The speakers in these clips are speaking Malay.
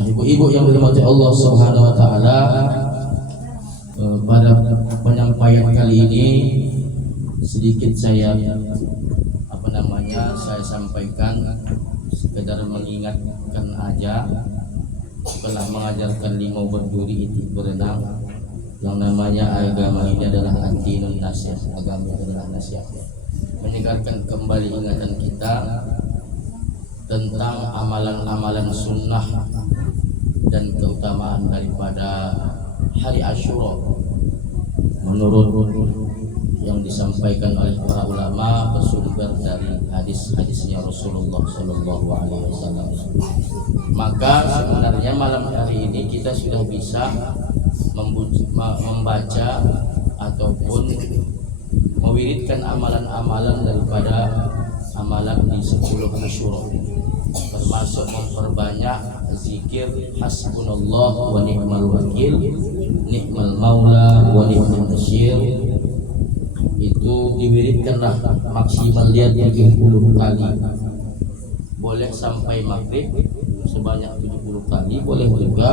Nah, ibu-ibu yang dirahmati Allah Subhanahu wa taala, pada penyampaian kali ini sedikit saya saya sampaikan sekedar mengingatkan aja, setelah mengajarkan limau berduri itik berenang, yang namanya agama ini adalah antinun nasihat, agama adalah nasihat, menyegarkan kembali ingatan kita tentang amalan-amalan sunnah dan keutamaan daripada hari Asyura menurut yang disampaikan oleh para ulama bersumber dari hadis-hadisnya Rasulullah Shallallahu Alaihi Wasallam. Maka sebenarnya malam hari ini kita sudah bisa membaca ataupun mewiridkan amalan-amalan daripada amalan di 10 Asyura, termasuk memperbanyak zikir hasbunallah wa ni'mal wakil, ni'mal maula wa ni'mal nasyir. Itu diwiridkanlah maksimal dia 70 kali, boleh sampai maghrib sebanyak 70 kali, boleh juga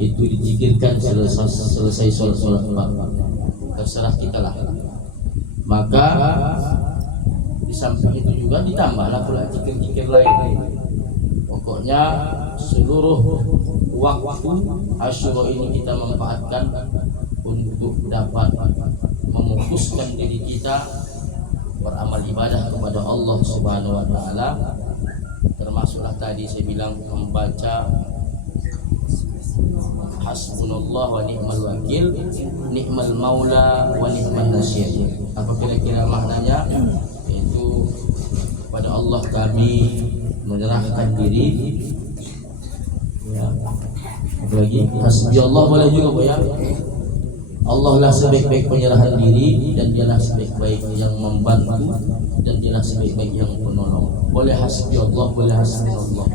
itu dizikirkan selesai sholat maghrib, terserah kita lah. Maka di samping itu juga ditambahlah pula zikir-zikir lain. Pokoknya seluruh waktu Asyura ini kita manfaatkan untuk dapat memukuskan diri kita beramal ibadah kepada Allah Subhanahu wa taala, termasuklah tadi saya bilang membaca hasbunallah wa ni'mal wakil, ni'mal maula wa ni'man nasyir. Apa kira-kira maknanya? Itu pada Allah kami menyerahkan diri, ya. Apalagi hasbi Allah boleh juga Bu ya. Allah lah sebaik-baik penyerahan diri, dan dialah sebaik-baik yang membantu, dan dialah sebaik-baik yang penolong. Boleh hasbi Allah, boleh hasbunallah.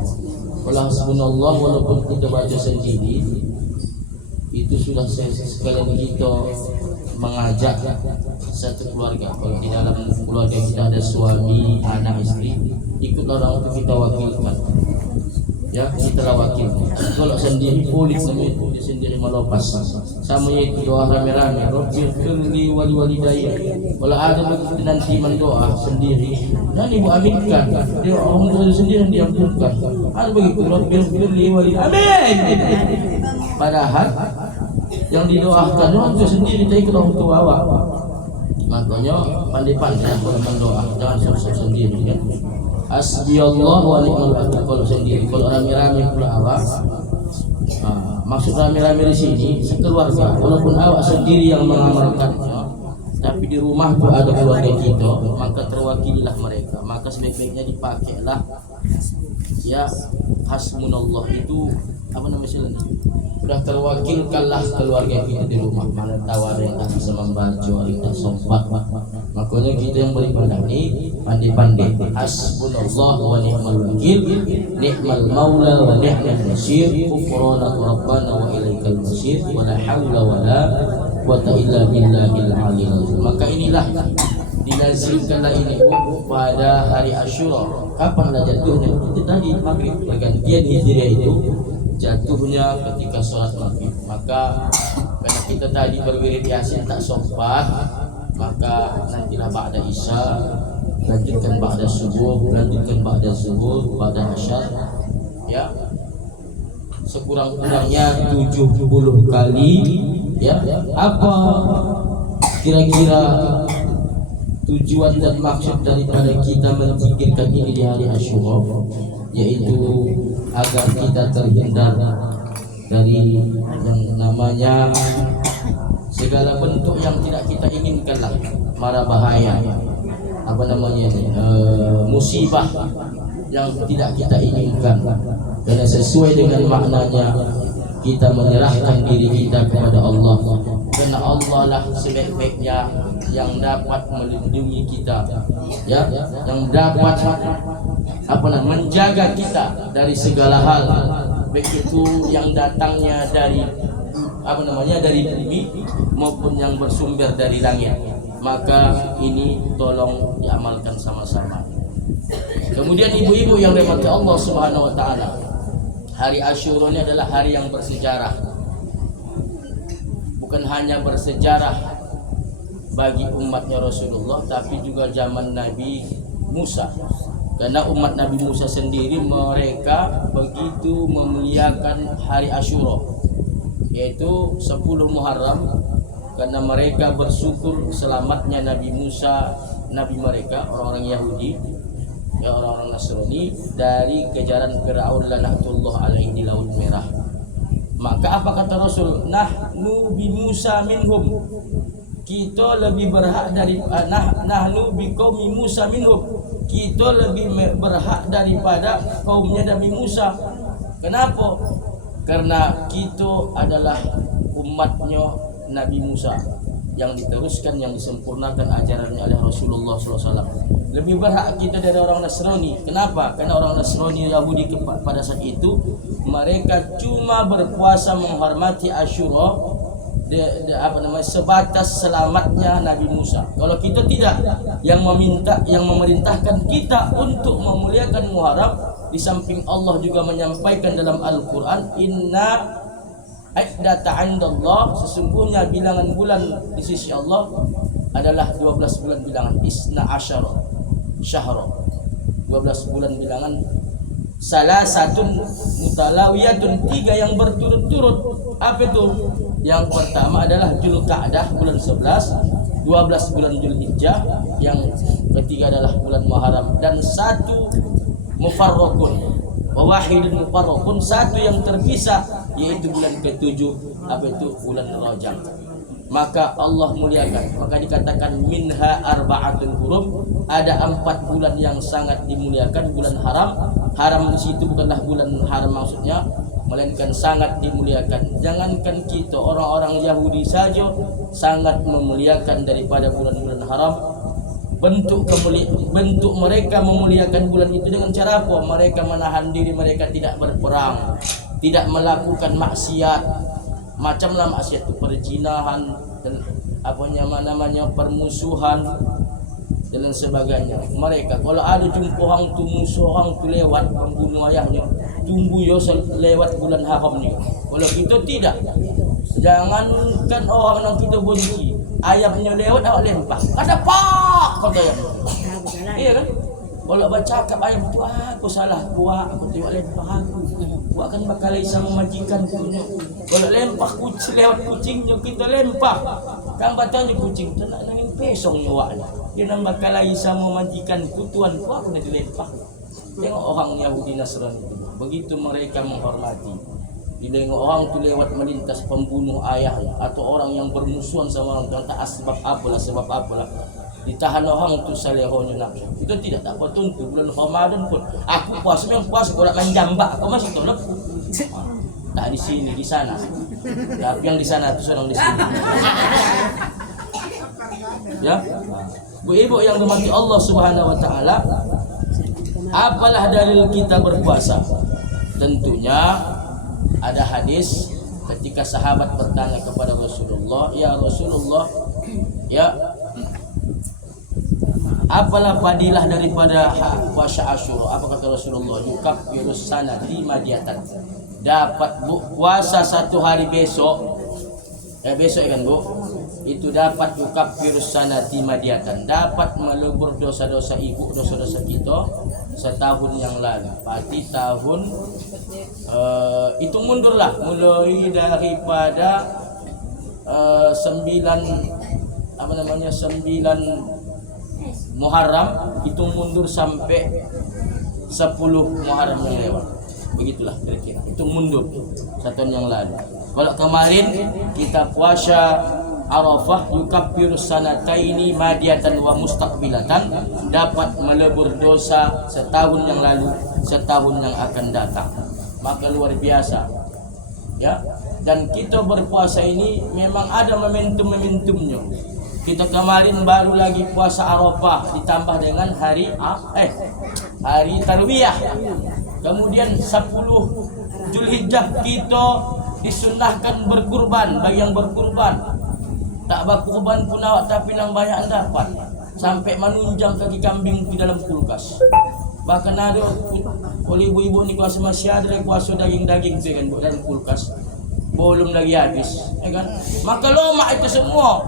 Kalau hasbunallah walaupun kita baca sendiri, itu sudah sekalian kita mengajak satu keluarga. Kalau di dalam keluarga kita ada suami, anak, istri, ikutlah orang itu kita wakilkan. Ya, kita lah wakil. Kalau sendiri polis namanya, polis sendiri melepas. Sama itu doa rame-rame, Rabbil firli wali walidayya. Kalau ada begitu nanti mendoa sendiri, dan ibu aminkan, dia orang tua sendiri yang diampunkan. Ada begitu, Rabbil firli wali, amin. Padahal yang didoakan orang tua sendiri, tak ikut orang tua awak. Makanya pandai-pandai kalau mendoa, jangan sok-sok sendiri kan. Hasbi Allah wa ni'mal wakil kalau sendiri. Kalau rame-rame pula awak, maksud rame-rame di sini sekeluarga. Walaupun awak sendiri yang mengamalkannya, tapi di rumah tu ada keluarga kita, maka terwakililah mereka. Maka sebaik-baiknya dipakailah ya hasbunallah itu apa namanya istilahnya? Sudah terwakilkanlah keluarga kita di rumah. Mana tahu ada yang tak bisa membaca, yang tak sempat. Makanya kita yang beribadah ini pandai-pandai. Hasbunallah wa ni'mal wakil, ni'mal maula wa ni'mal nasyir, ghufranaka rabbana wa ilaikal masir, wa la haula wa la quwwata illa billahil aliyil azim. Maka inilah dinazilkanlah ini pada hari Asyura. Kapanlah jatuhnya? Itu tadi maghrib, pergantian hijriah itu jatuhnya ketika sholat maghrib. Maka karena kita tadi berwirid yasin tak sempat, maka nantilah ba'da isya, lanjutkan ba'da subuh, lanjutkan ba'da zuhur, ba'da asyar, ya sekurang-kurangnya 70 kali. Ya, apa kira-kira tujuan dan maksud daripada kita menzikirkan ini di hari Asyura? Yaitu agar kita terhindar dari yang namanya segala bentuk yang tidak kita inginkanlah, mara bahaya, apa namanya musibah yang tidak kita inginkan. Karena sesuai dengan maknanya kita menyerahkan diri kita kepada Allah, karena Allah lah sebaik-baiknya yang dapat melindungi kita, ya, yang dapat menjaga kita dari segala hal, baik itu yang datangnya dari dari bumi maupun yang bersumber dari langit. Maka ini tolong diamalkan sama-sama. Kemudian ibu-ibu yang dirahmati Allah Subhanahu wa taala, Hari Asyura ini adalah hari yang bersejarah. Bukan hanya bersejarah bagi umatnya Rasulullah, tapi juga zaman Nabi Musa. Karena umat Nabi Musa sendiri mereka begitu memuliakan hari Asyura, yaitu 10 Muharram, karena mereka bersyukur selamatnya Nabi Musa, nabi mereka, orang-orang Yahudi, ya orang-orang Nasrani, dari kejaran Fir'aun laknatullah alaihi di Laut Merah. Maka apa kata Rasul? Nahnu bi Musa minhum. Kita lebih berhak dari nahnu bi qaumi Musa minhum. Kita lebih berhak daripada kaumnya Nabi Musa. Kenapa? Karena kita adalah umatnya Nabi Musa yang diteruskan, yang disempurnakan ajarannya oleh Rasulullah SAW. Lebih berhak kita dari orang Nasrani. Kenapa? Karena orang Nasrani Yahudi pada saat itu mereka cuma berpuasa menghormati Asyura sebatas selamatnya Nabi Musa. Kalau kita tidak, yang memerintahkan kita untuk memuliakan Muharram, di samping Allah juga menyampaikan dalam Al-Qur'an, inna iddata 'indallah, sesungguhnya bilangan bulan di sisi Allah adalah 12 bulan bilangan, isna asyara syahra, 12 bulan bilangan, salah satu mutalawiyatun, 3 yang berturut-turut. Apa itu? Yang pertama adalah Dzulqa'dah bulan 11, 12 bulan Dzulhijjah, yang ketiga adalah bulan Muharram, dan 1 mufarraqun wa wahidun mufarraqun, 1 yang terpisah, yaitu bulan ke-7, apa itu? Bulan Rajab. Maka Allah muliakan, maka dikatakan minha arba'atul hurum, ada 4 bulan yang sangat dimuliakan. Bulan haram di situ bukanlah bulan haram maksudnya, melainkan sangat dimuliakan. Jangankan kita, orang-orang Yahudi saja sangat memuliakan daripada bulan-bulan haram. Bentuk mereka memuliakan bulan itu dengan cara apa? Mereka menahan diri, mereka tidak berperang, tidak melakukan maksiat. Macamlah maksiat itu, perzinahan dan permusuhan dan sebagainya. Mereka kalau ada jumpa orang tu musuh, orang tu lewat membunuh ayahnya, tunggu yo lewat bulan haram ni. Kalau kita tidak, jangankan orang yang kita benci, ayamnya lewat awak lempar. Ada pak kata ya. Iya kan? Kalau baca cakap ayam tu, aku salah buat, aku tengok lempar aku. Buat kan bakal sama majikan punya. Kalau lempar kucing lewat kucingnya kita lempar. Kan batanya kucing tu nak nangin pesong awaknya. Dia nak bakal sama majikan ku, tuan ku aku nak dilempar. Tengok orang Yahudi Nasrani itu, begitu mereka menghormati. Bila orang tu lewat melintas pembunuh ayahnya atau orang yang bermusuhan sama orang tu, tak sebab apalah, ditahan orang tu salehonya nafsu. Itu tidak tak patut tu bulan Ramadan pun. Aku puasa memang puasa, kau nak main jambak, kau masih tahu lepu. Tak di sini, di sana. Tapi yang di sana tu seorang di sini. Ya. Bu ibu yang dirahmati Allah Subhanahu wa taala, apalah dalil kita berpuasa? Tentunya ada hadis ketika sahabat bertanya kepada Rasulullah, "Ya Rasulullah, ya apalah fadilah daripada puasa Asyura?" Apa kata Rasulullah? "Yukaffirus sanati madiyatan." Dapat puasa 1 hari besok. Besok kan Bu? Itu dapat yukaffirus sanati madiyatan. Dapat melebur dosa-dosa ibu, dosa-dosa kita setahun yang lalu. Berarti tahun itu mundurlah mulai daripada 9 Muharram, itu mundur sampai 10 Muharram yang lewat. Begitulah kira-kira. Itu mundur 1 tahun yang lalu. Kalau kemarin kita puasa Arafah, yukaffirus sanataini madiyatan wa mustaqbilatan, dapat melebur dosa setahun yang lalu, setahun yang akan datang. Maka luar biasa. Ya. Dan kita berpuasa ini memang ada momentum-momentumnya. Kita kemarin baru lagi puasa Arafah ditambah dengan hari Tarwiyah. Kemudian 10 Dzulhijjah kita disunahkan berkurban. Bagi yang berkurban, tak berkurban pun awak tapi nang banyak dapat. sampai menunjang kaki kambing di dalam kulkas. Bahkan ada oleh ibu-ibu ni kuasa masih ada kuasa daging-daging tu kan dalam kulkas. Belum lagi habis, ya kan? Maka lemak itu semua.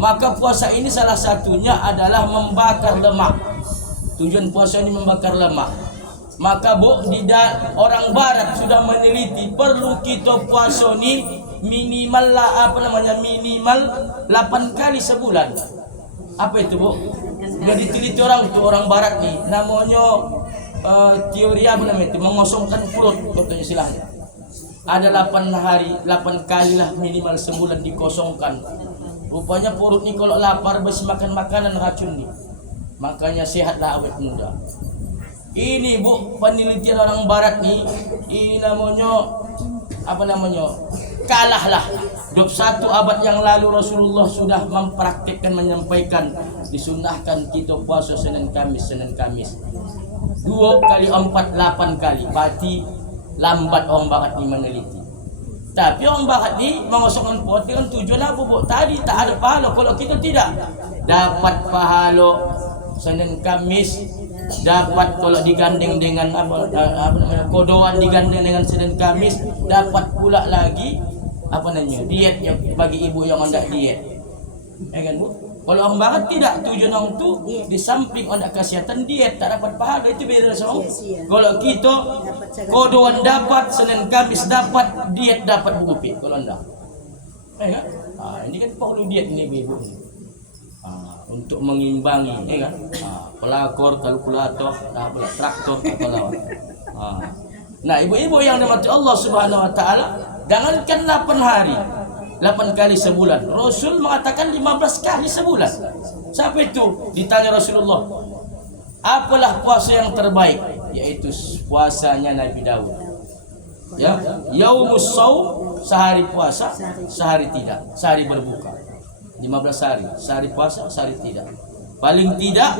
Maka puasa ini salah satunya adalah membakar lemak. Tujuan puasa ini membakar lemak. Maka orang barat sudah meneliti perlu kita puasa ni minimal minimal 8 kali sebulan. Apa itu, Bu? Sudah diteliti orang barat nih, namanya teori apa namanya itu, mengosongkan perut katanya istilahnya. Ada 8 kali lah minimal sebulan dikosongkan. Rupanya perut nih kalau lapar mesti makan makanan racun nih. Makanya sehatlah awet muda. Ini, Bu, penelitian orang barat nih, ini namanya kalahlah. 21 abad yang lalu Rasulullah sudah mempraktikkan, menyampaikan disunahkan kita puasa Senin Kamis. 2 kali 4 8 kali. Berarti lambat orang barat ni meneliti. Tapi orang barat ni mengosongkan perut dengan tujuan apa, Bu? Tadi tak ada pahala. Kalau kita tidak dapat pahala Senin Kamis, dapat kalau digandeng dengan kodoan digandeng dengan Senin Kamis, dapat pula lagi diet yang bagi ibu yang hendak diet, ya kan, Bu? Kalau orang barat tidak, tujuan orang tu di samping hendak kesehatan diet tak dapat pahala, itu beda sama. Kalau kita kodoan dapat, Senin Kamis dapat, diet dapat berupit kalau anda, ya kan? Ini kan perlu diet ini ibu untuk mengimbangi, ya kan? Pelakor, kalkulator, traktor atau lawan. Nah, ibu-ibu yang dirahmati Allah Subhanahu wa taala, jangankan 8 hari, 8 kali sebulan. Rasul mengatakan 15 kali sebulan. Siapa itu? Ditanya Rasulullah, apalah puasa yang terbaik? Yaitu puasanya Nabi Daud. Ya, yaumus shaum, sehari puasa, sehari tidak, sehari berbuka. 15 hari, sehari puasa, sehari tidak. Paling tidak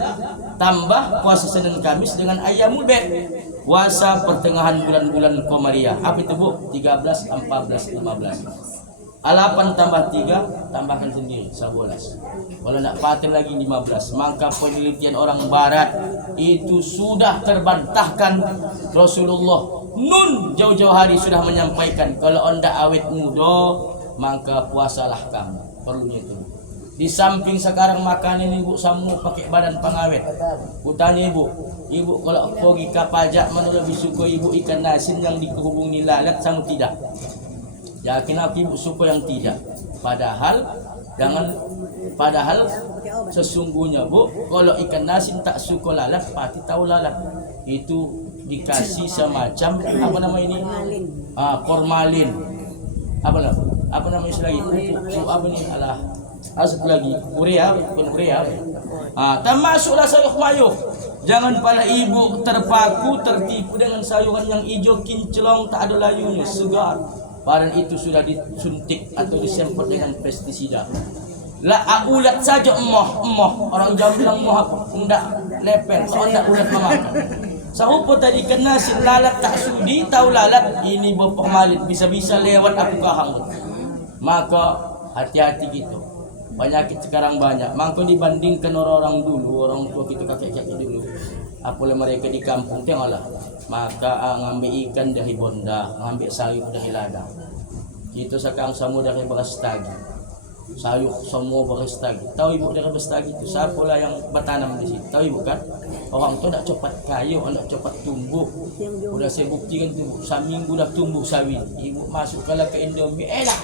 tambah puasa Senin Kamis dengan ayyamul bid, puasa pertengahan bulan-bulan Qamariyah. Apa itu, Bu? 13, 14, 15. 8 tambah 3, tambahkan sendiri 11. Kalau nak paten lagi 15. Maka penelitian orang barat itu sudah terbantahkan. Rasulullah nun jauh-jauh hari sudah menyampaikan, kalau anda awet muda maka puasalah kamu. Perlunya itu. Di samping sekarang makanan ibu semua pakai badan pengawet. Ku tanya ibu kalau pergi ke pajak mana lebih suka ibu ikan asin yang dihubungi lalat sama tidak? Yakin aku ibu suka yang tidak. Padahal sesungguhnya, Bu, kalau ikan asin tak suka lalat, pasti tahu lalat. Itu dikasih semacam formalin. Apa nama istilah itu? Apa ni? Satu lagi, urea. Termasuklah sayur mayur. Jangan pala ibu tertipu dengan sayuran yang hijau kinclong tak ada layunya, segar. Padahal itu sudah disuntik atau disemprot dengan pestisida. Ulat saja emoh. Orang Jawa bilang emoh apa? Enggak lepel, enggak ulat memakan. Sahupo tadi kena lalat tak sudi, tahu lalat ini berpemalit, bisa-bisa lewat aku kahang. Maka hati-hati gitu. Penyakit sekarang banyak. Maka dibandingkan orang-orang dulu, orang tua kita kakek-kakek dulu, apalagi mereka di kampung, tengoklah. Maka ngambil ikan dari bonda, ngambil sayur dari ladang. Itu sekarang semua dari beras tagi. Sayur semua beras tagi. Tahu ibu dari beras tagi itu siapalah yang bertanam di situ? Tahu ibu kan? Orang tu nak cepat kaya, nak cepat tumbuh. Udah saya buktikan tu, seminggu dah tumbuh sawi. Ibu masuk kalau ke Indomie, enak.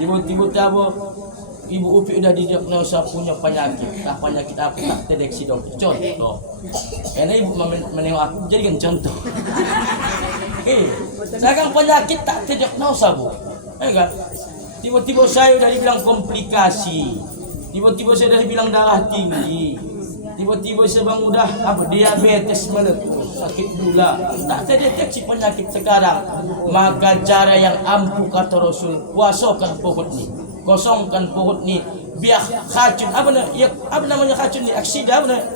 Tiba-tiba tahu ibu Upi udah didiagnosa punya penyakit. Penyakit apa? Tak terdeteksi dokter. Contoh. Karena ibu menengok aku, jadikan contoh. Sekarang penyakit tak terdiagnosa, Bu. Kan? Tiba-tiba saya udah dibilang komplikasi. Tiba-tiba saya udah dibilang darah tinggi. Tiba-tiba saya bang udah diabetes meletus, sakit gula. Tak terdeteksi penyakit sekarang. Maka cara yang ampuh kata Rasul, puasakan perut ni, kosongkan perut ni, biar racun apa namanya racun ni, aksida apa namanya?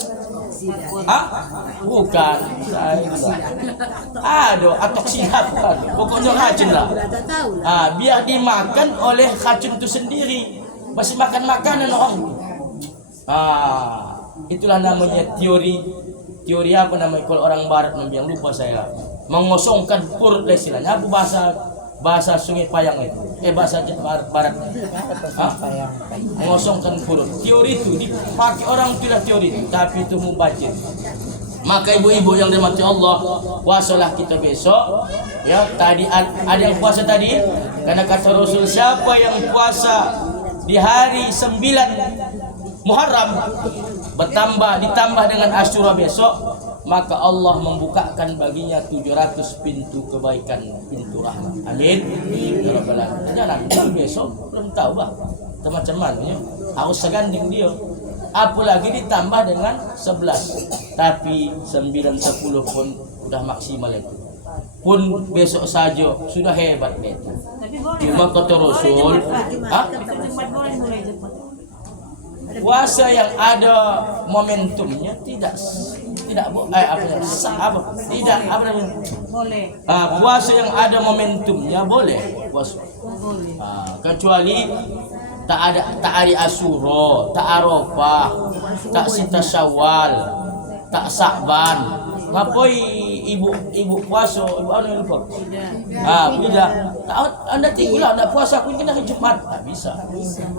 Bukan. Atoksida bukan. Pokoknya racun lah. Biar dimakan oleh racun itu sendiri. Masih makan makanan orang. Itulah namanya teori apa namanya kalau orang barat yang lupa saya, mengosongkan perut istilahnya. Apa bahasa Sungai Payang itu? Bahasa barat. Mengosongkan perut. Teori itu dipakai orang tidak teori itu, tapi itu mubazir. Maka ibu-ibu yang dirahmati Allah, puasalah kita besok. Ya, tadi ada yang puasa tadi, karena kata Rasul, siapa yang puasa di hari 9 Muharram ditambah dengan Asyura besok, maka Allah membukakan baginya 700 pintu kebaikan, pintu rahmat. Amin. Ya Rabbal alamin. Jangan besok belum tahu bah macam mana ya. Harus seganding dia. Apalagi ditambah dengan 11. Tapi 9 10 pun sudah maksimal itu. Pun besok saja sudah hebat itu. Cuma kata Rasul, puasa yang ada momentumnya tidak boleh. Puasa yang ada momentumnya boleh puasa. Kecuali tak hari Asyura, tak Arafah, tak Sita Syawal, tak Sa'ban. Ngapoi ibu puasa, ibu anu lupa. Tidak. Anda tinggallah anda puasa pun kena hari Jumat. Tak bisa.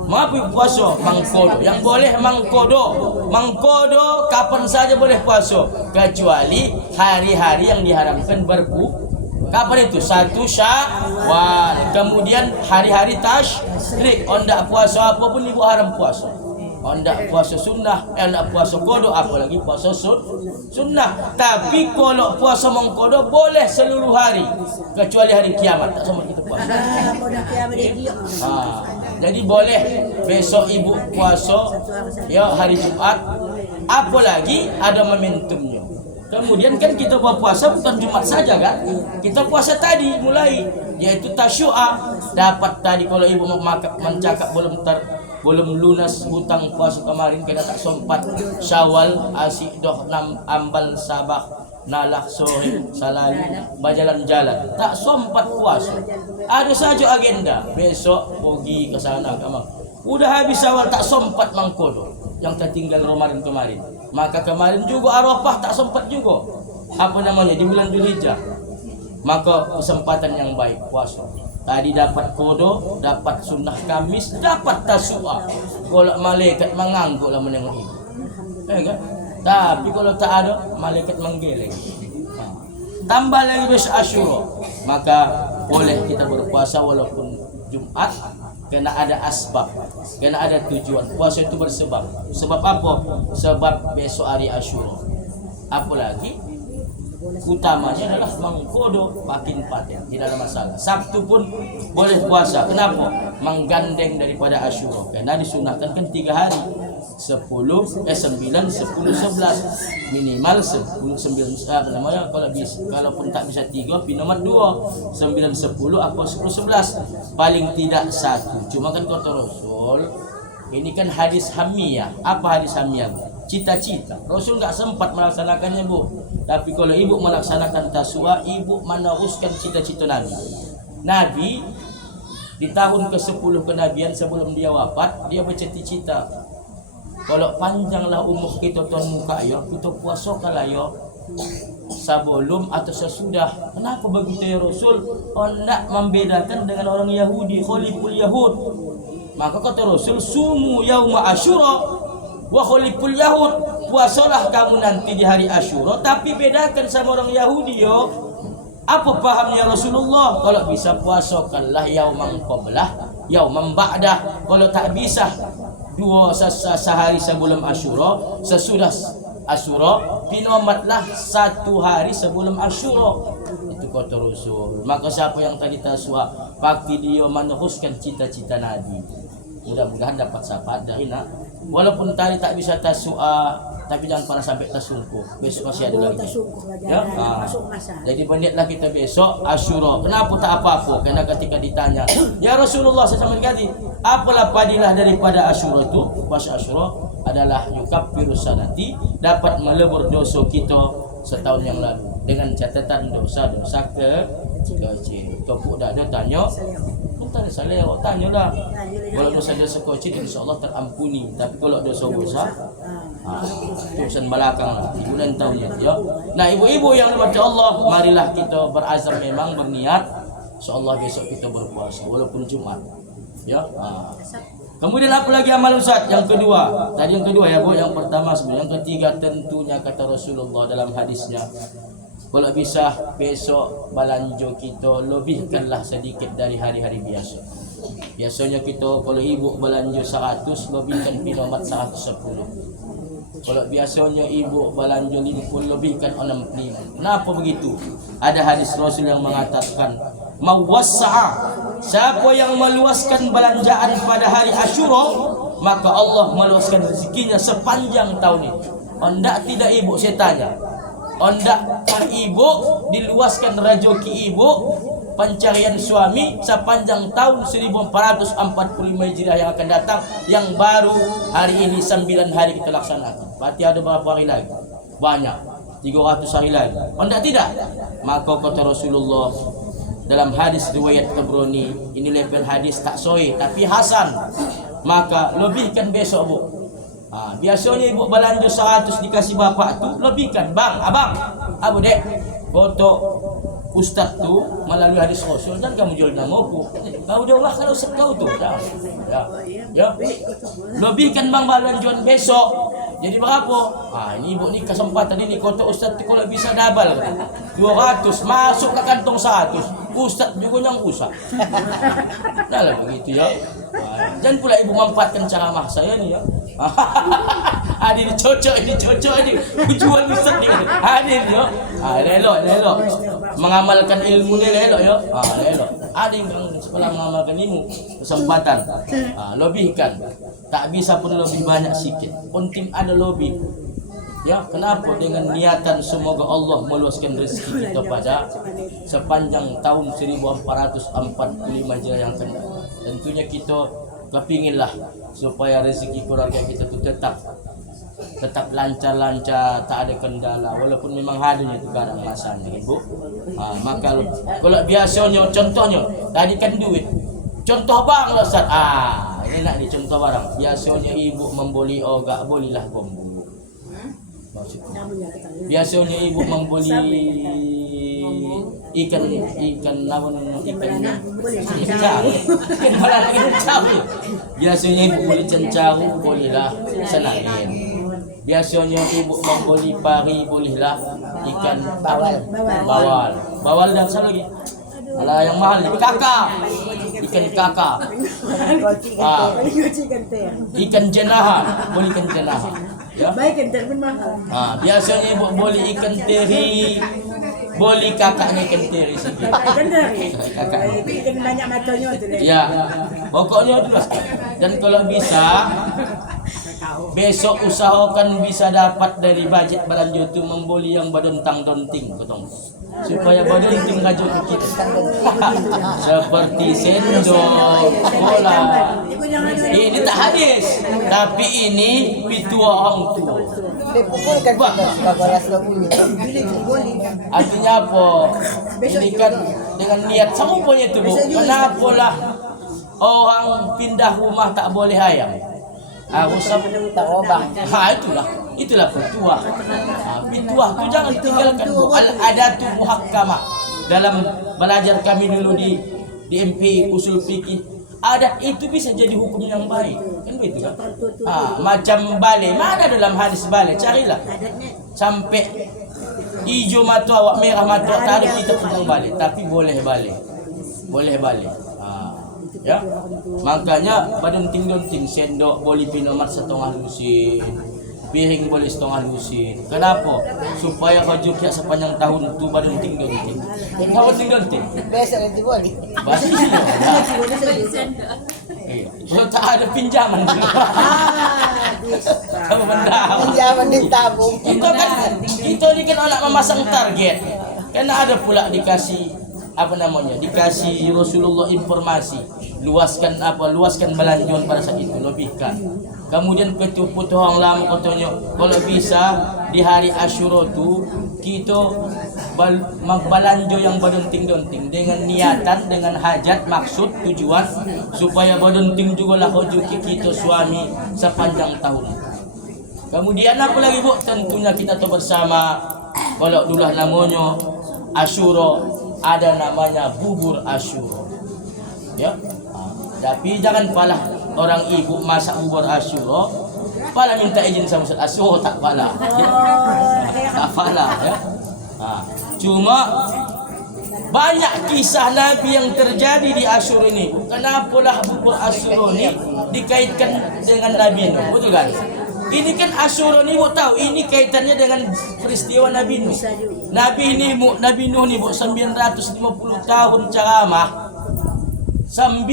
Mengapa ibu puasa? Mangkodo. Yang boleh mangkodo. Mangkodo kapan saja boleh puasa, kecuali hari-hari yang diharamkan berbuka. Kapan itu? 1 Syawal. Kemudian hari-hari tasyrik. Onda puasa apa pun ibu haram puasa. Onda puasa sunnah, onda puasa kodo, apalagi puasa sunnah. Tapi kalau puasa mengkodo boleh seluruh hari, kecuali hari kiamat. Tak sama kita puasa. Jadi boleh besok ibu puasa ya hari Jumat, apalagi ada momentumnya. Kemudian kan kita berpuasa bukan Jumat saja kan? Kita puasa tadi mulai, yaitu tasyu'a. Dapat tadi kalau ibu mencakap belum lunas hutang puasa kemarin, kena tak sempat Syawal, Asidoh, Ambal, Sabah, Nalah, Sore, Salali, berjalan-jalan, tak sempat puasa. Ada saja agenda, besok pergi ke sana kamar. Udah habis Syawal tak sempat mangkodo, yang tertinggal Ramadan kemarin. Maka kemarin juga Arafah tak sempat juga. Apa namanya di bulan Dzulhijjah. Maka kesempatan yang baik puasa. Tadi dapat kodo, dapat sunnah Kamis, dapat tasu'a. Kalau malaikat mengangguklah menengok ibu. Kan? Tapi kalau tak ada, malaikat menggeleng. Tambah lagi besok Asyura, maka boleh kita berpuasa walaupun Jumat. Kena ada asbab, kena ada tujuan. Puasa itu bersebab. Sebab apa? Sebab besok hari Asyura. Apalagi utamanya adalah mengkodo makin paten, tidak ada masalah. Sabtu pun boleh puasa. Kenapa? Menggandeng daripada Asyura. Karena disunahkan kan 3 hari. 9, 10, 11 minimal 10, 9 apa namanya, kalaupun tak bisa 3 nomor 2 9, 10 apa 10, 11 paling tidak 1. Cuma kan kata Rasul ini kan hadis hamiyah. Apa hadis hamiyah? Cita-cita. Rasul enggak sempat melaksanakannya, Bu. Tapi kalau ibu melaksanakan tasua, ibu meneruskan cita-cita Nabi di tahun ke-10 kenabian sebelum dia wafat, dia bercita-cita, kalau panjanglah umur kita tuan muka ya, kita puasa kala ya sebelum atau sesudah. Kenapa begitu ya Rasul? Hendak membedakan dengan orang Yahudi, khaliful Yahud. Maka kata Rasul, sumu yauma Asyura wa khaliful Yahud. Puasalah kamu nanti di hari Asyura, tapi bedakan sama orang Yahudi yo. Apa pahamnya Rasulullah? Kalau bisa puasakanlah yauman qablah, yauman ba'dah. Kalau tak bisa sehari sebelum Asyura, sesudah Asyura, pinomatlah 1 hari sebelum Asyura. Itu kata Rasul. Maka siapa yang tadi taswa, pasti dia meneruskan cita-cita Nabi. Mudah-mudahan dapat syafaat dari nak. Walaupun tadi tak bisa taswa, tapi jangan pernah sampai tersungkuh. Besok masih ada lagi. Ya? Jadi banyaklah kita besok Asyura. Kenapa tak apa-apa? Karena ketika ditanya, ya Rasulullah SAW ganti, apalah padilah daripada Asyura itu? Puasa Asyura adalah yukaffiru sanati, dapat melebur dosa kita setahun yang lalu. dengan catatan dosa-dosa kecil. Topuk dah dia tanya, minta dia saleh, awak tanya dah. Kalau dosa-dosa kecil insya-Allah terampuni, tapi kalau dosa besar itu urusan belakang lah. Ibu dan tahunya ya. Nah, ibu-ibu yang dirahmati Allah, marilah kita berazam memang berniat insya-Allah besok kita berpuasa walaupun Jumat. Ya. Kemudian apa lagi amal Ustaz? Yang kedua. Tadi yang kedua ya, Bu. Yang pertama sebenarnya. Yang ketiga tentunya kata Rasulullah dalam hadisnya, kalau bisa besok belanja kita lebihkanlah sedikit dari hari-hari biasa. Biasanya kita kalau ibu belanja 100, lebihkan pinomat 110. Kalau biasanya ibu belanja 50, lebihkan 65. Kenapa begitu? Ada hadis Rasul yang mengatakan, mawassa'a, siapa yang meluaskan belanjaan pada hari Asyura, maka Allah meluaskan rezekinya sepanjang tahun itu. Ondak tidak ibu, saya tanya, ondak ibu diluaskan rezeki ibu pencarian suami sepanjang tahun 1445 Hijriah yang akan datang, yang baru hari ini 9 hari kita laksanakan. Berarti ada berapa hari lagi? Banyak, 300 hari lagi. Ondak tidak? Maka kata Rasulullah dalam hadis riwayat Tabrani, ini level hadis tak sahih tapi hasan, maka lebihkan besok, Bu. Biasanya ibu belanja 100 dikasih bapak tu, lebihkan, bang, abang, abu dek, foto ustaz tu melalui hadis Rasul, dan kamu jual namaku. Kau dah Allah kalau ustaz kau tu. Ya. Lebihkan bang belanjaan besok. Jadi berapa? Ini ibu ni kesempatan ini kota ustaz tu kalau bisa double 200 masuk ke kantong 100. Ustaz juga yang usah. Dah lah begitu ya. Jangan pula ibu manfaatkan ceramah saya ni ya. Ini cocok ini. Jual ustaz ni. Ini ya. Elok. Mengamalkan ilmu ni elok ya. Elok. Ada yang sekolah mengamalkan ilmu, kesempatan. Lebihkan. Tak bisa pun lebih banyak sikit. Penting ada lebih. Ya, kenapa? Dengan niatan semoga Allah meluaskan rezeki kita pada sepanjang tahun 1445 Hijriah yang akan datang. Tentunya kita kepinginlah supaya rezeki keluarga kita itu tetap lancar-lancar, tak ada kendala, walaupun memang adanya itu kadang masanya, Ibu. Maka kalau biasanya contohnya tadi kan duit. Contoh bang lah Ustaz. Ini nak ni contoh barang. Biasanya ibu membeli ogak, bolilah bambu. Biasanya ibu membeli ikan cencau. Biasanya ibu beli cencau, bolilah senayan. Biasanya ibu membeli pari, bolehlah ikan bawal dan satu lagi. Alah yang mahal ikan kakak. Ikan jenaha, boleh ikan jenaha. Ya. Baik ikan pun mahal. Biasanya ibu boleh ikan teri, boleh kakaknya ikan teri sikit. Ikan teri. Ikan banyak matanya tu deh. Ya. Pokoknya itu Mas. Dan kalau bisa besok usahakan bisa dapat dari budget belanja itu membeli yang badontang-donting potong. Supaya badonting ngaju ke kita. Seperti sendok, bola. Ini tak hadis, tapi ini pitua orang tua. Artinya apa? Ini kan dengan niat sama punya itu, Bu. Kenapa lah orang pindah rumah tak boleh ayam? Harus tak obang. Itulah pituah. Pituah tu jangan tinggalkan, Bu. Al-adatu muhakkamah. Dalam belajar kami dulu di MP usul fikih, adat itu bisa jadi hukum yang baik. Kan begitu kan? Macam balik. Mana dalam hadis balik? Carilah. Sampai hijau mata awak, merah mata awak, tak ada kita tentang balik, tapi boleh balik. Ya, makanya badunting-dunting sendok boleh pinomat 1/2 lusin, piring boleh 1/2 lusin. Kenapa? Supaya baju kiak sepanjang tahun itu badunting-dunting. Kenapa badunting-dunting? Besok itu boleh. Kalau tak ada pinjaman. Kamu benda. Pinjaman ditabung. Kita ni kan nak memasang target. Karena ada pula dikasih apa namanya, dikasih Rasulullah informasi, luaskan belanjuan pada saat itu, lebihkan. Kemudian putu orang lama katanya, kalau bisa di hari Asyura tu kita belanjo yang berdonting-donting dengan niatan, dengan hajat, maksud, tujuan supaya berdonting juga lah rezeki kita suami sepanjang tahun. Kemudian apa lagi Bu? Tentunya kita tahu bersama, kalau dulu namanya Asyura, ada namanya bubur Asyura. Ya. Tapi jangan pala orang ibu masak bubur Asyura, pala minta izin sama Ustaz Asyura, tak pala. Tak pala ya. Cuma banyak kisah Nabi yang terjadi di Asyura ini. Kenapalah bubur Asyura ini dikaitkan dengan Nabi Nuh, betul kan? Ini kan Asyura ni buat tahu, ini kaitannya dengan peristiwa Nabi Nuh. Nabi Nuh ni buat 950 tahun ceramah, 9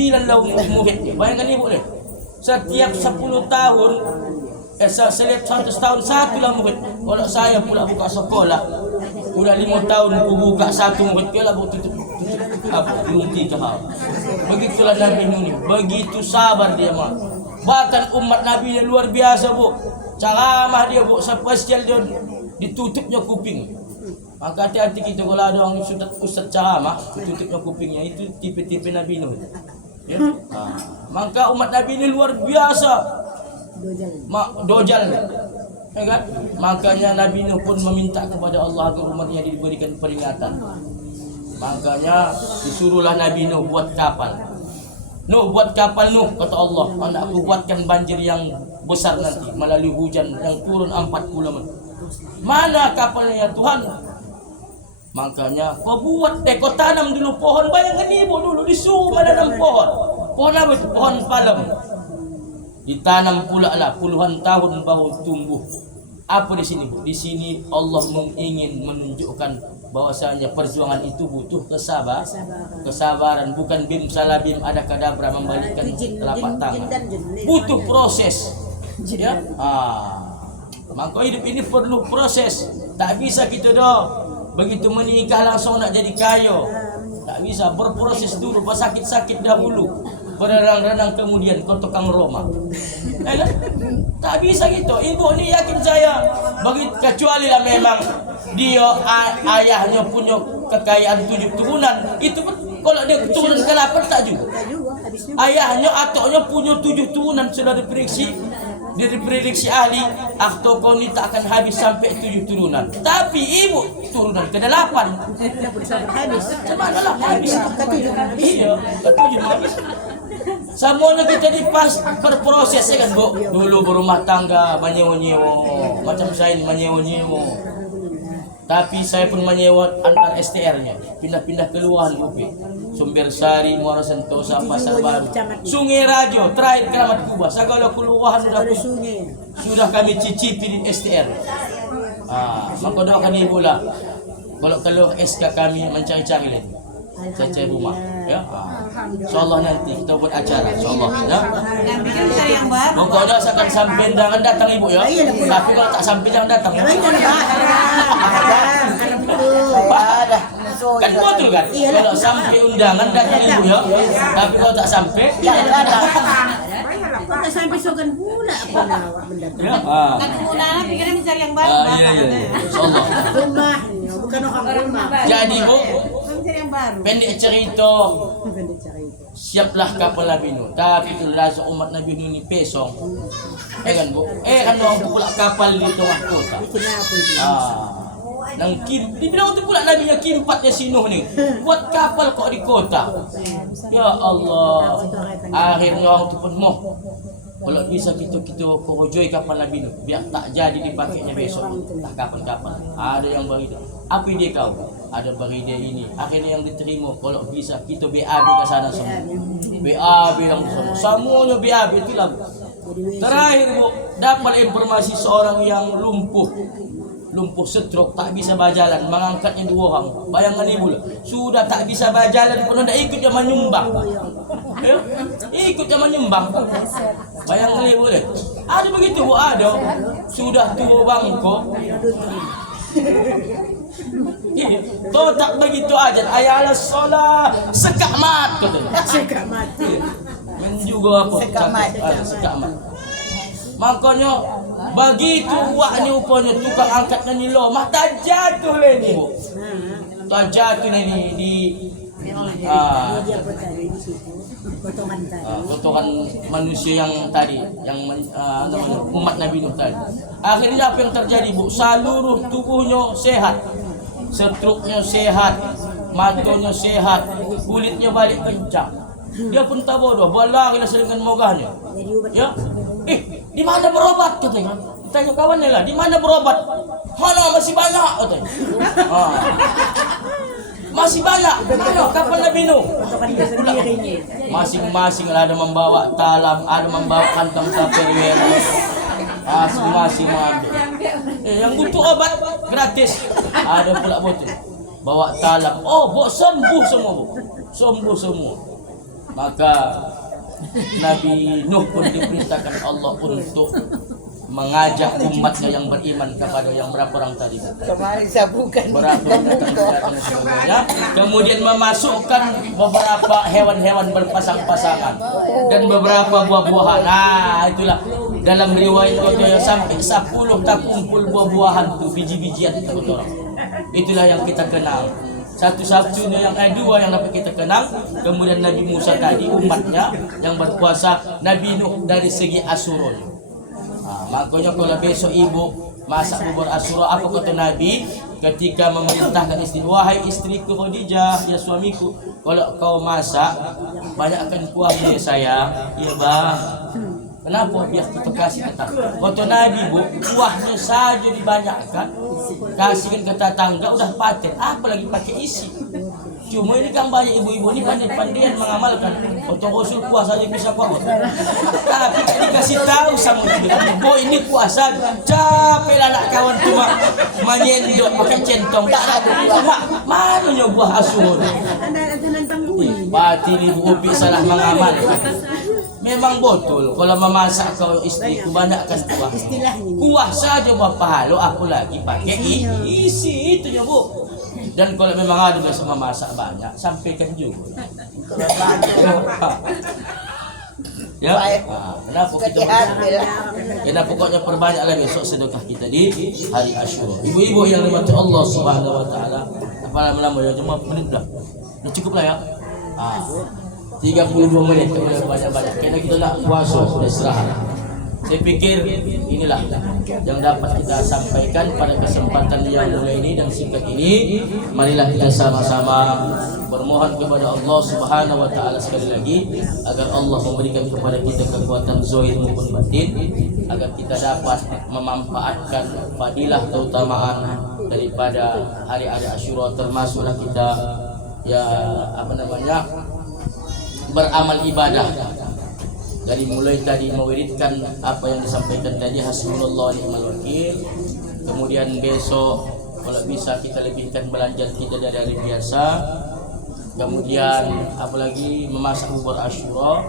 murid. Bayangkan ni boleh. Setiap 10 tahun setiap 100 tahun satu lah murid. Kalau saya pula buka sekolah, udah 5 tahun aku buka satu murid, kala tutup berhenti ke hal. Begitulah Nabi Nuh ni, begitu sabar dia mah. Bahkan umat Nabi dia luar biasa Bu. Ceramah dia Bu, spesial dia ditutupnya kuping. Maka hati-hati kita kalau ada orang ustaz ceramah, ditutupnya kupingnya, itu tipe-tipe Nabi Nuh. Ya? Maka umat Nabi ini luar biasa. Dojal. Ya kan? Makanya Nabi Nuh pun meminta kepada Allah agar umatnya diberikan peringatan. Makanya disuruhlah Nabi Nuh buat kapal. Nuh, buat kapal Nuh, kata Allah, aku buatkan banjir yang besar nanti melalui hujan yang turun 40 menit. Mana kapalnya ya Tuhan? Makanya kau tanam dulu pohon. Bayangkan ibu dulu disuruh menanam pohon. Pohon apa itu? Pohon palem. Ditanam pula lah puluhan tahun baru tumbuh. Apa di sini? Di sini Allah ingin menunjukkan bahwasanya perjuangan itu butuh kesabaran, bukan bim salabim ada kadabra membalikkan telapak tangan. Butuh proses. Ya. Maka hidup ini perlu proses. Tak bisa kita dah begitu menikah langsung nak jadi kaya. Tak bisa, berproses dulu, bersakit-sakit dahulu, berenang-renang kemudian kau tukang Roma. Tak bisa gitu. Ibu ni yakin saya, kecuali lah memang dia ayahnya punya kekayaan 7 turunan. Itu pun kalau dia keturunan ke-8 tak juga. Ayahnya ataunya punya 7 turunan sudah diprediksi ahli, akto kau ni tak akan habis sampai 7 turunan. Tapi ibu turunan ke-8. Macam lah habis? Iya, ke-7 habis. Semuanya kita dipas berproses ya kan Bu. Dulu berumah tangga menyewa-nyewa, macam saya ini menyewa-nyewa. Tapi saya pun menyewa antar STR-nya, pindah-pindah keluaran UP. Sumber Sari, Muara Sentosa, Pasar Baru, Sungai Rajo, terakhir Keramat Kubah. Segala keluaran sudah kami cicipi di STR. Maka doakan ibu lah. Kalau keluar SK kami mencari-cari lagi. Cari rumah, ya. InsyaAllah nanti kita buat acara, InsyaAllah, ya. Pokoknya akan sampai jangan datang ibu ya. Tapi kalau tak sampai jangan datang. Kan betul kan? Kalau sampai undangan datang ibu ya. Tapi kalau tak sampai jangan datang. Kok tak sampai sogan pula apa awak mendatang. Kan kemudian pikirnya mencari yang baru. Iya. InsyaAllah. Rumahnya bukan orang rumah. Jadi Bu, Mencari yang baru. pendek cerita, siaplah kapal Nabi Nuh. Tapi kelazah umat Nabi Nuh ini pesong. Kan Bu? Kan orang pula kapal di tengah kota. Nang dibilang tu pula Nabi nya kimpatnya si Nuh ni. Buat kapal kok di kota. Ya Allah. Akhirnya orang tu pun moh. Kalau bisa kita korojoi kapal Nabi Nuh biar tak jadi dipakainya besok. Tak kapal-kapal. Ada yang bagi dia. Apa dia kau? Ada bagi dia ini. Akhirnya yang diterima kalau bisa kita BAB ke sana semua. BAB yang semua. Semuanya BAB itulah. Terakhir Bu, dapat informasi seorang yang lumpuh stroke, tak bisa berjalan, mengangkatnya 2 orang. Bayangkan ibu lah, sudah tak bisa berjalan pun dah ikut dia menyumbang. Ya? Ikut dia menyumbang. Bayangkan ibu lah. Ada begitu Bu, ada. Sudah tua bangko. Kau tak begitu aja. Ayalah solat sekak mat katanya. Sekak mati. Menjuga apa? Sekak mat. Sekak mat. Makanya begitu waknya upanya tukang angkat ni lo mah tak jatuh le ni bu. Tak jatuh ni di Dia pun tadi di situ. Potongan tadi. potongan manusia yang tadi yang namanya umat Nabi Nuh tadi. Akhirnya apa yang terjadi bu? Seluruh tubuhnya sehat, struknya sehat, matanya sehat, kulitnya balik kencang. Dia pun tak bodoh, berlari dengan mogahnya. Jadi ubat. Ya, di mana berobat katanya? Tanya kawannya lah, di mana berobat? Mana masih banyak katanya. Masih banyak. Mana kapan Nabi Nuh? Potongan dia sendiri ni. Masing-masing ada membawa talam, ada membawa kantong tupperware. Masing-masing mengambil. Yang butuh obat gratis. Ada pula botol. Bawa talam. Oh, sembuh semua bu. Sembuh semua. Maka Nabi Nuh pun diperintahkan Allah untuk mengajak umatnya yang beriman kepada yang berapa orang tadi? Kemarin sabukan. Berapa datang semuanya. Kemudian memasukkan beberapa hewan-hewan berpasang-pasangan dan beberapa buah-buahan. Nah, itulah dalam riwayat yang sampai 10 tak kumpul buah-buahan tu biji-bijian itu orang. Itulah yang kita kenal. Satu-satunya yang dua yang dapat kita kenal. Kemudian Nabi Musa tadi umatnya yang berpuasa, Nabi Nuh dari segi asurun. Makanya kalau besok ibu masak bubur Asyura, apa kata Nabi ketika memerintahkan istri, wahai istriku Khadijah, ya suamiku, kalau kau masak banyakkan kuahnya ya sayang. Iya bang. Kenapa? Biar kita kasih ke tetangga. Kata Nabi bu, kuahnya saja dibanyakkan, kasihkan ke tetangga udah paten, apalagi pakai isi. Cuma ini kan banyak ibu-ibu ini pandai-pandaian mengamalkan. Untuk Rasul kuah saja bisa kuah. Tapi tak dikasih tahu sama dia. Oh ini puasa, capek lah nak kawan cuma menyendok pakai centong. Tak ada buah. Mana buah Asyura? Ada nantang bui. Batin ibu Upi salah mengamal. Memang betul kalau memasak kau istriku banyakkan kuah. Kuah saja berapa halo, aku lagi pakai isi itu ya bu. Dan kalau memang ada besok memasak banyak, sampaikan juga. Ya, kenapa pokoknya perbanyaklah besok sedekah kita di hari Asyura. Ibu-ibu yang dirahmati Allah Subhanahu Wa Taala, apa lama ya cuma menit dah. Cukup lah ya. 32 menit kemudian banyak-banyak. Karena kita nak puasa sudah istirahat. Saya pikir inilah yang dapat kita sampaikan pada kesempatan yang mulia ini dan singkat ini. Marilah kita sama-sama bermohon kepada Allah Subhanahu Wa Taala sekali lagi agar Allah memberikan kepada kita kekuatan zahir maupun batin, agar kita dapat memanfaatkan fadilah keutamaan daripada hari-hari Asyura, termasuklah kita beramal ibadah. Dari mulai tadi mewiridkan apa yang disampaikan tadi, hasbunallah ni'mal wakil. Kemudian besok kalau bisa kita lebihkan belanja kita dari hari biasa. Kemudian apalagi memasak bubur Asyura.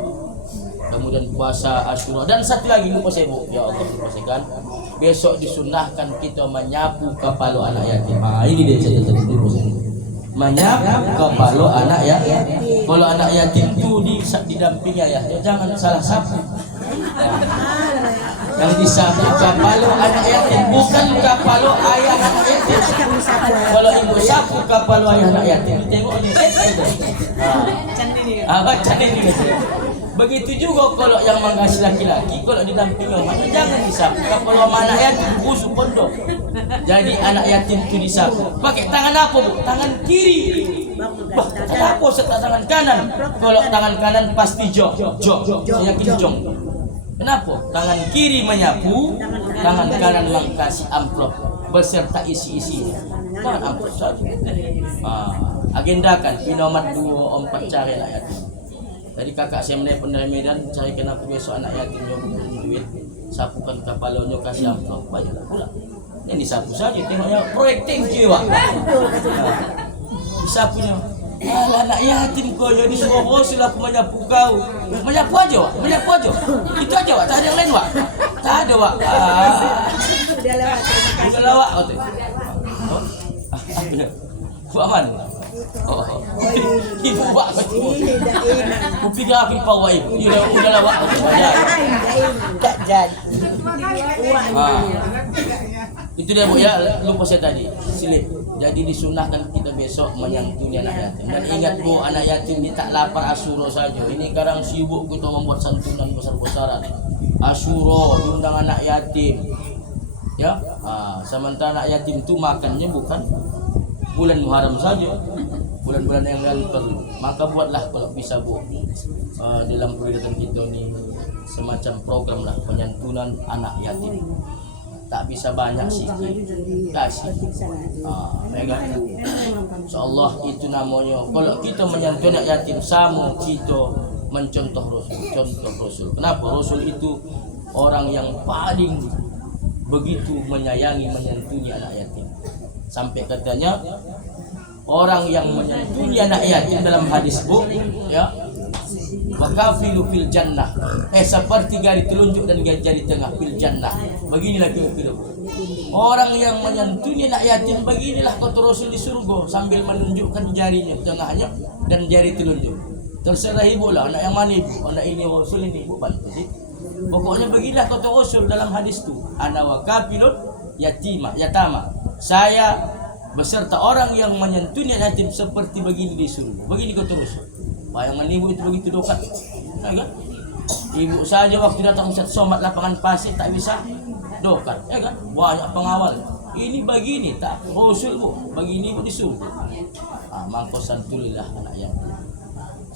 Kemudian puasa Asyura. Dan satu lagi lupa saya bu, ya Allah lupa besok disunahkan kita menyapu kepala anak yatim. Ini dia cerita tadi lupa saya. Menyapu kepala anak ya. Kalau anak yatim itu didampingi ayahnya, jangan salah sapu. Yang disapu kepala anak yatim, bukan kepala ayah anak yatim. Kalau ibu sapu kepala ayah anak yatim, tengok ni. Baca ini. Begitu juga kalau yang mengasihi laki-laki, kalau didampingi orang, jangan disapu kepala anak yatim, busuk pondok. Jadi anak yatim itu disapu. Pakai tangan apa bu? Tangan kiri. Kenapa setelah tangan kanan? Kalau tangan kanan pasti jok. Saya yakin jong. Kenapa? Tangan kiri menyapu, tangan kanan mengkasih amplop beserta isi-isi. Tangan amplop saja. Agendakan pinomat 24 cari anak yatim. Tadi kakak saya menelpon dari Medan, cari kenapa besok anak yatim yang butuh duit, sapukan kepalanya kasih amplop banyak pula. Ini disapu saja, tengoknya proyek tinggi wak. Disapunya. Alah anak yatim kau jadi suruh Rasul aku menyapu kau. Menyapu aja wak, menyapu aja. Itu aja wak, tak ada yang lain wak. Tak ada wak. Sudah lewat. Buat mana? Oh, ibu buat betul. Bukti dia akan pawai. Udah lawak. Tak jadi. Itu dia Bu ya, lupa saya tadi. Silip. Jadi disunahkan kita besok menyantuni anak yatim. Dan ingat Bu, anak yatim ini tak lapar Asyura saja. Ini sekarang sibuk kita membuat santunan besar-besaran. Asyura diundang anak yatim. Ya, sementara anak yatim itu makannya bukan bulan Muharram saja, bulan-bulan yang lain perlu. Maka buatlah kalau bisa Bu, dalam kegiatan kita ini semacam program lah penyantunan anak yatim. Tak bisa banyak sikit, kasih. InsyaAllah itu namanya. Kalau kita menyantuni anak yatim, sama kita mencontoh Rasul. Contoh Rasul. Kenapa? Rasul itu orang yang paling begitu menyayangi menyantuni anak yatim. Sampai katanya orang yang menyantuni anak yatim dalam hadis Bu, ya, wakafilu fil jannah, seperti jari telunjuk dan jari tengah fil jannah. Beginilah kira-kira orang yang menyantuni anak yatim, beginilah kata Rasul di surga sambil menunjukkan jarinya tengahnya dan jari telunjuk. Terserah ibu lah, anak yang mana ibu, anak ini Rasul ini ibu bantu sih. Pokoknya beginilah kata Rasul dalam hadis tu, ana wakafilun yatama. Saya beserta orang yang menyantuni anak yatim seperti begini di surga. Begini kata Rasul. Bayangan ibu itu begitu dekat, ya kan? Ibu saja waktu datang Ustaz Somad lapangan pasir tak bisa dekat, ya kan? Banyak pengawal. Ini begini tak Rasul Bu, begini Bu di surga. Maka santulilah anak yatim.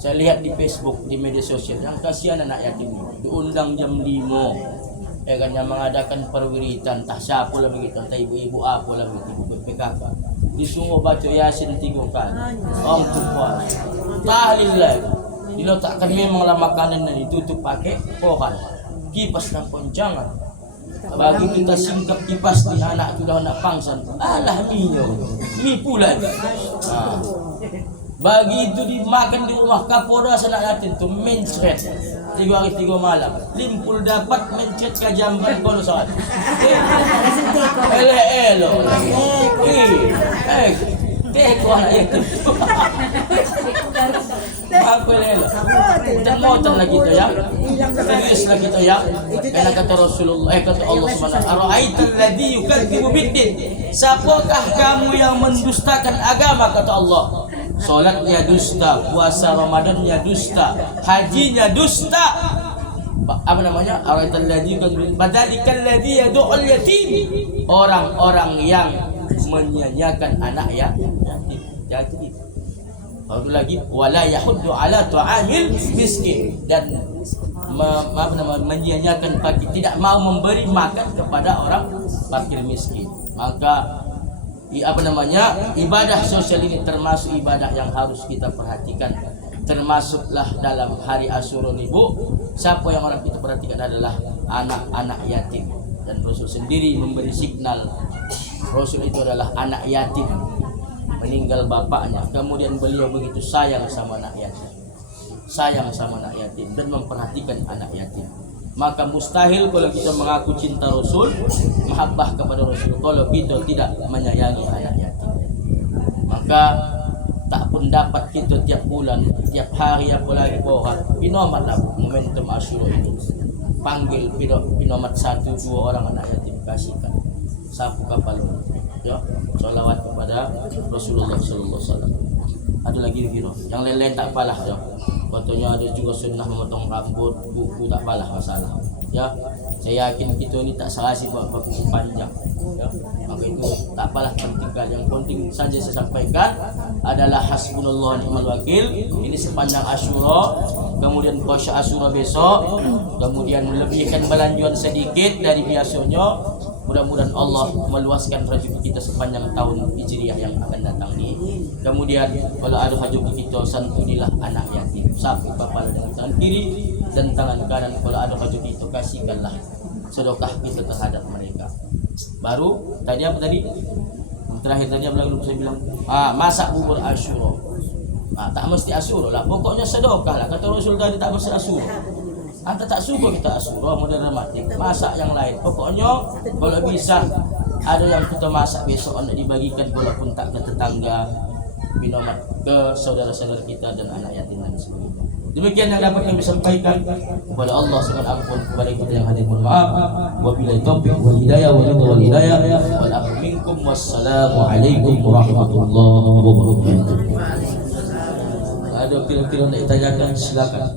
Saya lihat di Facebook, di media sosial yang kasihan anak yatim ini. Diundang jam 5, ya kan, yang mengadakan perwiritan, tak siapa lah begitu, entah ibu-ibu apa lah begitu, PKK. Disuruh baca Yasin 3 kali. Om tua. Tahlil lah. Diletakkan memanglah makanan dan ditutup pakai pohon. Kipas dan poncangan. Bagi kita singkap kipas di anak sudah nak pangsan. Alah minyo. Mi pula. Bagi itu dimakan di rumah Kapolda anak yatim tu mencret 3 hari 3 malam. Limpul dapat mencret ke jamban kalau saat. Elo. Teko anak yatim. Aku elo. Dan motor lagi tu ya. Serius lagi tu ya. Karena kata Rasulullah, kata Allah Subhanahu. Ara'aital ladzi yukadzibu biddin. Siapakah kamu yang mendustakan agama, kata Allah? Salatnya dusta, puasa Ramadannya dusta, hajinya dusta. Apa namanya? Ara'aital ladzi yukadzibu badalikal ladzi yad'ul yatim. Orang-orang yang menyanyiakan anak yatim. Satu lagi, wala yahuddu ala ta'amil miskin, dan menyanyiakan fakir, tidak mau memberi makan kepada orang fakir miskin. Maka ibadah sosial ini termasuk ibadah yang harus kita perhatikan. Termasuklah dalam hari Asyura ini Bu, siapa yang orang kita perhatikan adalah anak-anak yatim. Dan Rasul sendiri memberi signal, Rasul itu adalah anak yatim, meninggal bapaknya, kemudian beliau begitu sayang sama anak yatim, dan memperhatikan anak yatim. Maka mustahil kalau kita mengaku cinta Rasul, mahabbah kepada Rasul, kalau kita tidak menyayangi anak yatim. Maka tak pun dapat kita tiap bulan, tiap hari, apalagi pohon pinomatlah momentum Asyura ini. Panggil pinomat 1-2 orang anak yatim, kasihkan sapu kapal, ya, salawat kepada Rasulullah sallallahu alaihi wasallam. Ada lagi gitu. Yang lain-lain tak apalah, ya. Contohnya ada juga sunnah memotong rambut, buku tak apalah masalah. Ya, saya yakin kita ini tak serasi buat buku panjang. Ya, maka itu tak apalah pentingkan. Yang penting saja saya sampaikan adalah hasbunallah ni'mal wakil. Ini sepanjang Asyura, kemudian puasa Asyura besok, kemudian melebihkan belanjuan sedikit dari biasanya. Mudah-mudahan Allah meluaskan rezeki kita sepanjang tahun Hijriah yang akan datang ini. Kemudian kalau ada rezeki kita, santunilah anak yatim. Sapu kepala dengan tangan kiri dan tangan kanan. Kalau ada rezeki itu, kasihkanlah sedekah kita terhadap mereka. Baru tadi apa tadi? Terakhir tadi apa lagi saya bilang? Masak bubur Asyura. Tak mesti Asyura lah. Pokoknya sedekah lah. Kata Rasul tadi tak mesti Asyura. Anta tak suka kita Asyura modern dramatik, masak yang lain. Pokoknya kalau bisa ada yang kita masak besok nak dibagikan walaupun tak ke tetangga, binomat ke saudara-saudara kita dan anak yatim dan sebagainya. Demikian yang dapat kami sampaikan. Kepada Allah mohon ampun, kepada kita yang hadir mohon maaf. Wabillahi taufiq wal hidayah wal hidayah wal afu minkum. Wassalamualaikum warahmatullahi wabarakatuh. Ada kira-kira nak ditanyakan silakan.